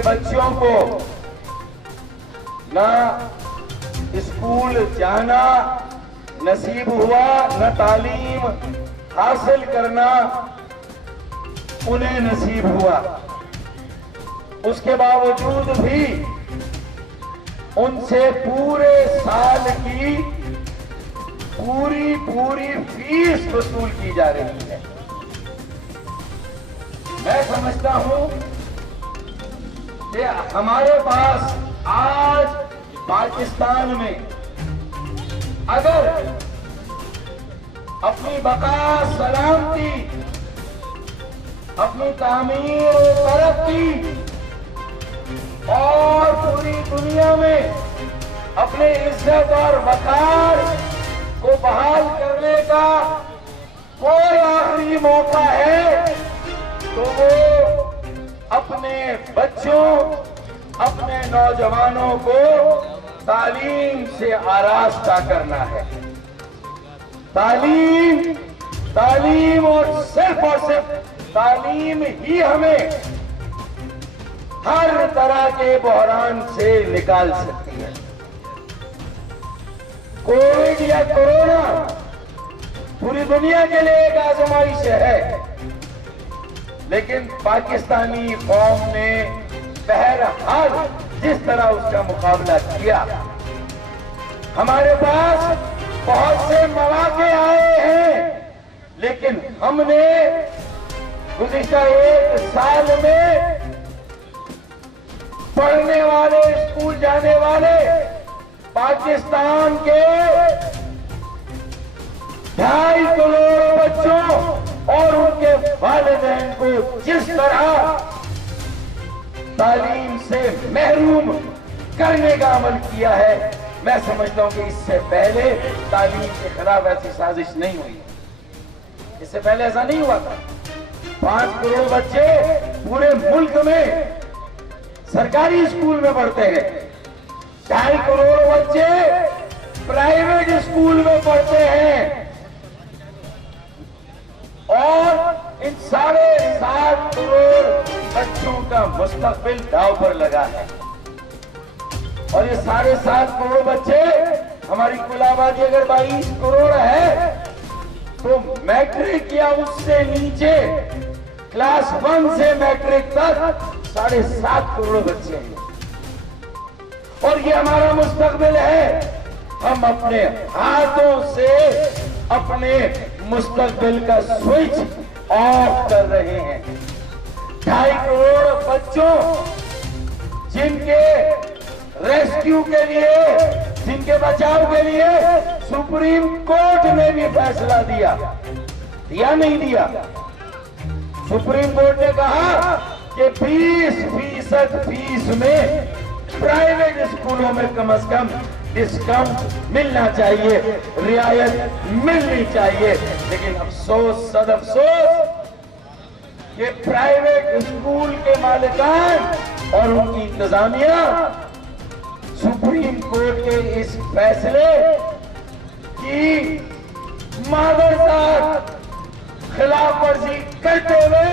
کے بچوں کو نہ اسکول جانا نصیب ہوا، نہ تعلیم حاصل کرنا انہیں نصیب ہوا، اس کے باوجود بھی ان سے پورے سال کی پوری فیس وصول کی جا رہی ہے۔ میں سمجھتا ہوں کہ ہمارے پاس آج پاکستان میں اگر اپنی بقا، سلامتی، اپنی تعمیر و ترقی اور پوری دنیا میں اپنے عزت اور وقار کو بحال کرنے کا کوئی آخری موقع ہے تو وہ اپنے بچوں، اپنے نوجوانوں کو تعلیم سے آراستہ کرنا ہے۔ تعلیم اور صرف تعلیم ہی ہمیں ہر طرح کے بحران سے نکال سکتی ہے۔ کووڈ یا کورونا پوری دنیا کے لیے ایک آزمائش ہے، لیکن پاکستانی قوم نے بہرحال جس طرح اس کا مقابلہ کیا، ہمارے پاس بہت سے مواقع آئے ہیں، لیکن ہم نے گزشتہ ایک سال میں پڑھنے والے، اسکول جانے والے پاکستان کے 2.5 کروڑ بچوں اور ان کے والدین کو جس طرح تعلیم سے محروم کرنے کا عمل کیا ہے، میں سمجھتا ہوں کہ اس سے پہلے تعلیم کے خلاف ایسی سازش نہیں ہوئی۔ اس سے پہلے ایسا نہیں ہوا تھا۔ 5 کروڑ بچے پورے ملک میں سرکاری اسکول میں پڑھتے ہیں، 2.5 کروڑ بچے پرائیویٹ اسکول میں پڑھتے ہیں، اور ان 7.5 کروڑ بچوں کا مستقبل داؤ پر لگا ہے۔ اور یہ 7.5 کروڑ بچے، ہماری کل آبادی اگر 22 کروڑ ہے تو میٹرک یا اس سے نیچے کلاس 1 سے میٹرک تک 7.5 کروڑ بچے ہیں، اور یہ ہمارا مستقبل ہے۔ ہم اپنے ہاتھوں سے اپنے مستقبل کا سوئچ آف کر رہے ہیں۔ 2.5 کروڑ بچوں جن کے ریسکیو کے لیے، جن کے بچاؤ کے لیے سپریم کورٹ نے بھی فیصلہ دیا نہیں دیا؟ سپریم کورٹ نے کہا کہ 20% فیس میں پرائیویٹ اسکولوں میں کم از کم ڈسکاؤنٹ ملنا چاہیے، رعایت ملنی چاہیے، لیکن افسوس، صد افسوس کہ پرائیویٹ اسکول کے مالکان اور ان کی انتظامیہ سپریم کورٹ کے اس فیصلے کی معذرت خلاف ورزی کرتے ہوئے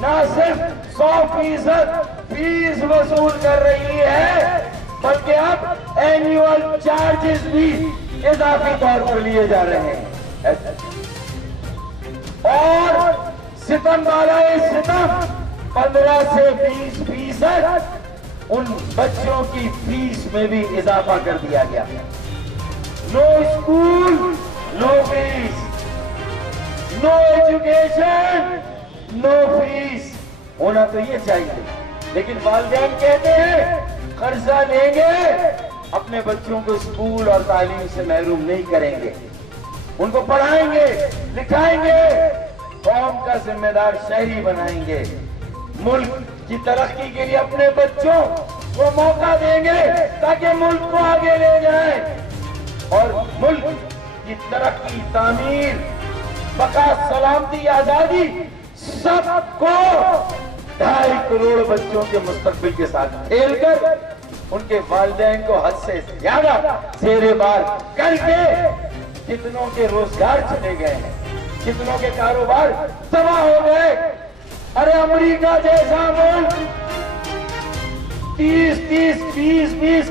نہ صرف 100% فیس وصول کر رہی ہے، بلکہ اب اینیول چارجز بھی اضافی طور پر لیے جا رہے ہیں، اور ستم بالائے ستم 15 سے 20% ان بچوں کی فیس میں بھی اضافہ کر دیا گیا۔ نو اسکول، نو فیس، نو ایجوکیشن، نو فیس ہونا تو یہ چاہیے، لیکن والدین کہتے ہیں قرضہ لیں گے، اپنے بچوں کو اسکول اور تعلیم سے محروم نہیں کریں گے، ان کو پڑھائیں گے، لکھائیں گے، قوم کا ذمہ دار شہری بنائیں گے، ملک کی ترقی کے لیے اپنے بچوں کو موقع دیں گے تاکہ ملک کو آگے لے جائیں، اور ملک کی ترقی، تعمیر، بقا، سلامتی، آزادی سب کو 2.5 کروڑ بچوں کے مستقبل کے ساتھ کھیل کر ان کے والدین کو حد سے زیادہ زیر بار کر کے کتنوں کے روزگار چلے گئے ہیں، کتنوں کے کاروبار تباہ ہو گئے۔ ارے امریکہ جیسا ملک 20-20